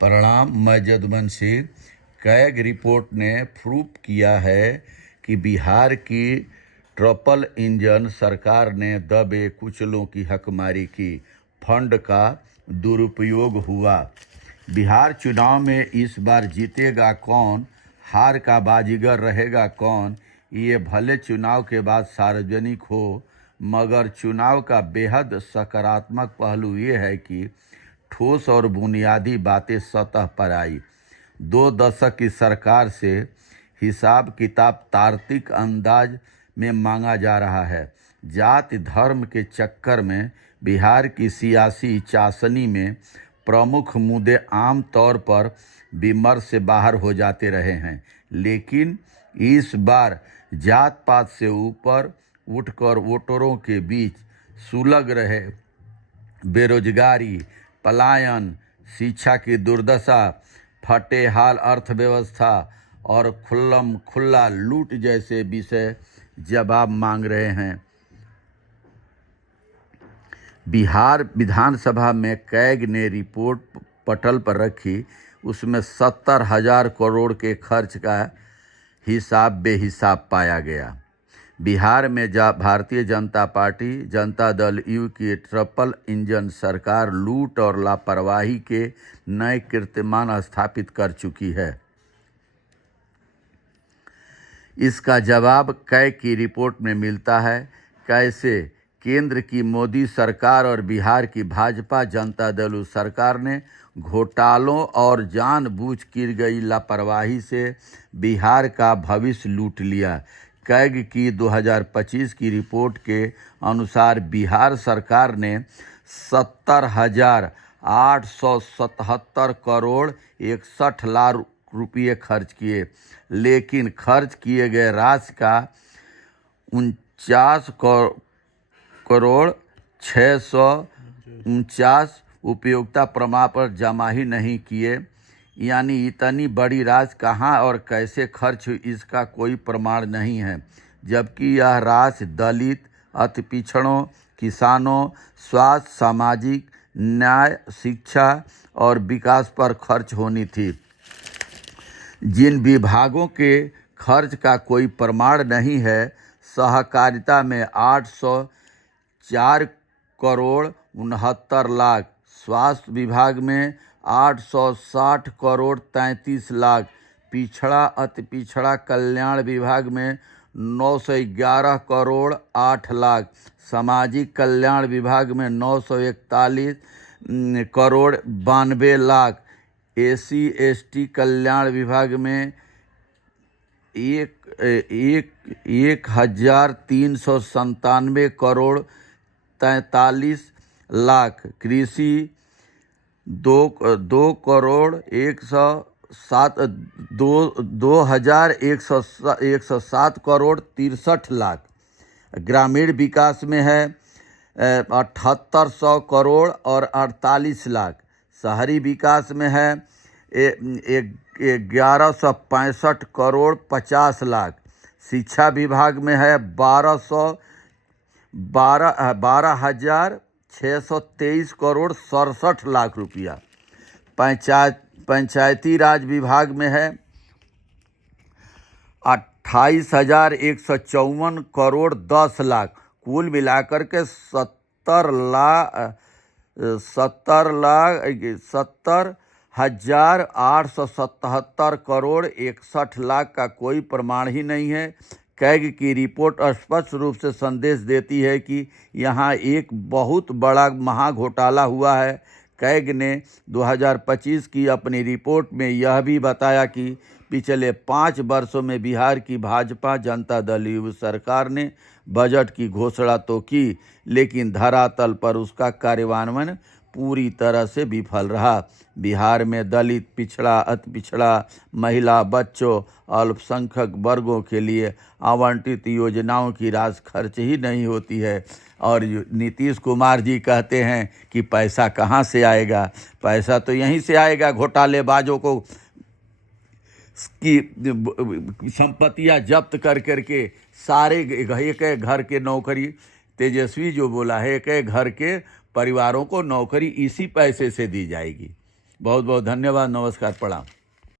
परिणाम मैं जदवंशी CAG report ने प्रूफ किया है कि बिहार की ट्रिपल इंजन सरकार ने दबे कुचलों की हकमारी की, फंड का दुरुपयोग हुआ। बिहार चुनाव में इस बार जीतेगा कौन, हार का बाजीगर रहेगा कौन, ये भले चुनाव के बाद सार्वजनिक हो, मगर चुनाव का बेहद सकारात्मक पहलू ये है कि ठोस और बुनियादी बातें सतह पर आई। 2 दशक की सरकार से हिसाब किताब तार्किक अंदाज में मांगा जा रहा है। जाति धर्म के चक्कर में बिहार की सियासी चाशनी में प्रमुख मुद्दे आम तौर पर विमर्श से बाहर हो जाते रहे हैं, लेकिन इस बार जात पात से ऊपर उठकर वोटरों के बीच सुलग रहे बेरोजगारी, पलायन, शिक्षा की दुर्दशा, फटेहाल अर्थव्यवस्था और खुल्लम खुल्ला लूट जैसे विषय जवाब मांग रहे हैं। बिहार विधानसभा में कैग ने रिपोर्ट पटल पर रखी, उसमें 70,000 करोड़ के खर्च का हिसाब बेहिसाब पाया गया। बिहार में भारतीय जनता पार्टी जनता दल यू की ट्रिपल इंजन सरकार लूट और लापरवाही के नए कीर्तिमान स्थापित कर चुकी है। इसका जवाब कैग की रिपोर्ट में मिलता है। कैसे केंद्र की मोदी सरकार और बिहार की भाजपा जनता दल सरकार ने घोटालों और जानबूझ की गई लापरवाही से बिहार का भविष्य लूट लिया। कैग की 2025 की रिपोर्ट के अनुसार बिहार सरकार ने 70,877 करोड़ 61 लाख रुपये खर्च किए, लेकिन खर्च किए गए राशि का 49 करोड़ 649 उपयोगिता प्रमाण पर जमा ही नहीं किए। यानी इतनी बड़ी राशि कहाँ और कैसे खर्च हुई इसका कोई प्रमाण नहीं है, जबकि यह राशि दलित, अति पिछड़ों, किसानों, स्वास्थ्य, सामाजिक न्याय, शिक्षा और विकास पर खर्च होनी थी। जिन विभागों के खर्च का कोई प्रमाण नहीं है, सहकारिता में 804 करोड़ 69 लाख, स्वास्थ्य विभाग में 860 करोड़ 33 लाख, पिछड़ा अति पिछड़ा कल्याण विभाग में 911 करोड़ 8 लाख, सामाजिक कल्याण विभाग में 941 करोड़ 92 लाख, SC/ST कल्याण विभाग में 1,397 करोड़ 43 लाख, कृषि 2,107 करोड़ 63 लाख, ग्रामीण विकास में है 7,800 करोड़ और 48 लाख, शहरी विकास में है 1,165 करोड़ 50 लाख, शिक्षा विभाग में है 12,623 करोड़ 67 लाख रुपया, पंचायती राज विभाग में है 28,154 करोड़ 10 लाख। कुल मिलाकर के 70,877 करोड़ 61 लाख का कोई प्रमाण ही नहीं है। कैग की रिपोर्ट स्पष्ट रूप से संदेश देती है कि यहाँ एक बहुत बड़ा महाघोटाला हुआ है। कैग ने 2025 की अपनी रिपोर्ट में यह भी बताया कि पिछले 5 वर्षों में बिहार की भाजपा जनता दल यू सरकार ने बजट की घोषणा तो की, लेकिन धरातल पर उसका कार्यान्वयन पूरी तरह से विफल रहा। बिहार में दलित, पिछड़ा, अति पिछड़ा, महिला, बच्चों, अल्पसंख्यक वर्गों के लिए आवंटित योजनाओं की राशि खर्च ही नहीं होती है। और नीतीश कुमार जी कहते हैं कि पैसा कहाँ से आएगा, पैसा तो यहीं से आएगा घोटालेबाजों को की संपत्तियां जब्त कर करके सारे एक एक घर के नौकरी, तेजस्वी जो बोला है, एक एक घर के परिवारों को नौकरी इसी पैसे से दी जाएगी। बहुत बहुत धन्यवाद, नमस्कार, प्रणाम।